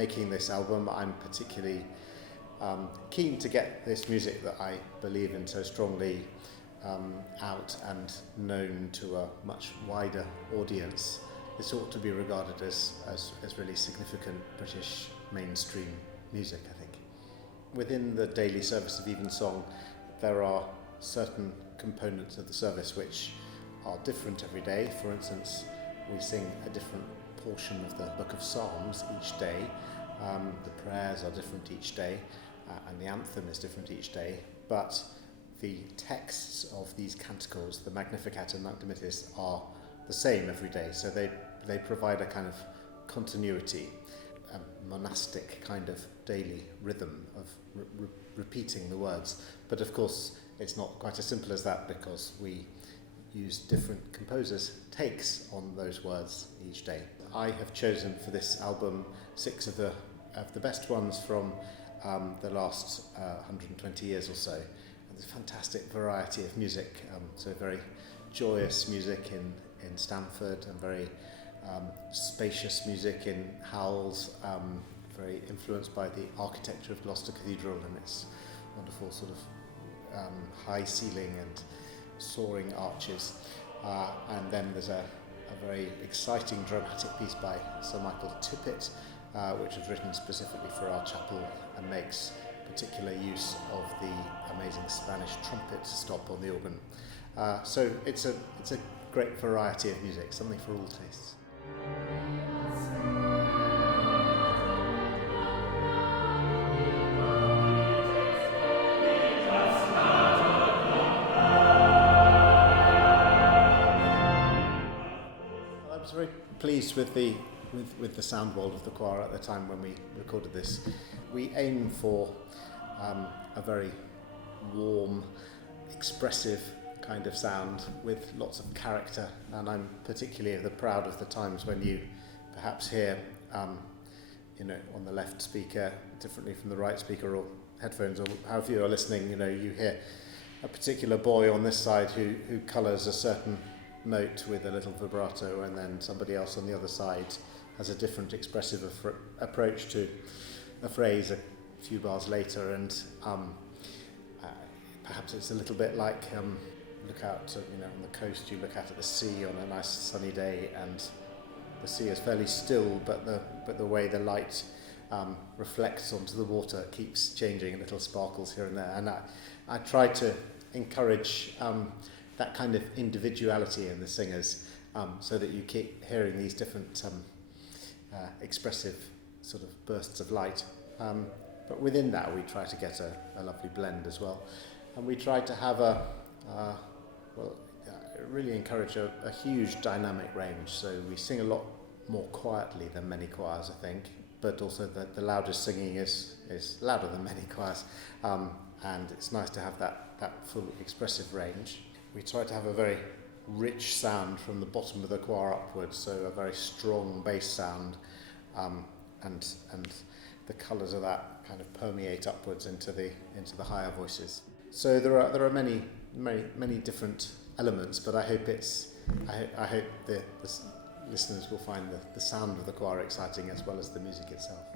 making this album, I'm particularly keen to get this music that I believe in so strongly out and known to a much wider audience. This ought to be regarded as really significant British mainstream music, I think. Within the daily service of Evensong, there are certain components of the service which are different every day. For instance, we sing a different portion of the Book of Psalms each day. The prayers are different each day, and the anthem is different each day. But the texts of these canticles, the Magnificat and Magnificat, are the same every day. So they provide a kind of continuity, a monastic kind of daily rhythm of repeating the words. But of course, it's not quite as simple as that, because we use different composers' takes on those words each day. I have chosen for this album 6 of the best ones from the last 120 years or so. And there's a fantastic variety of music, so very joyous music in Stanford, and very spacious music in Howells, very influenced by the architecture of Gloucester Cathedral and its wonderful sort of high ceiling and soaring arches. And then there's a very exciting dramatic piece by Sir Michael Tippett, which was written specifically for our chapel and makes particular use of the amazing Spanish trumpet stop on the organ. So it's a great variety of music, something for all tastes. I was very pleased with the sound world of the choir at the time when we recorded this. We aim for a very warm, expressive kind of sound with lots of character, and I'm particularly proud of the times when you perhaps hear, on the left speaker differently from the right speaker, or headphones, or however you are listening. You hear a particular boy on this side who colours a certain note with a little vibrato, and then somebody else on the other side has a different expressive approach to a phrase a few bars later, and perhaps it's a little bit like look out on the coast. You look out at the sea on a nice sunny day, and the sea is fairly still, but the way the light reflects onto the water keeps changing, little sparkles here and there. And I try to encourage that kind of individuality in the singers, so that you keep hearing these different expressive sort of bursts of light. But within that, we try to get a lovely blend as well. And we try to have really encourage a huge dynamic range. So we sing a lot more quietly than many choirs, I think, but also the loudest singing is louder than many choirs. And it's nice to have that full expressive range. We try to have a very rich sound from the bottom of the choir upwards, so a very strong bass sound, and the colours of that kind of permeate upwards into the higher voices. So there are many different elements, but I hope the listeners will find the sound of the choir exciting as well as the music itself.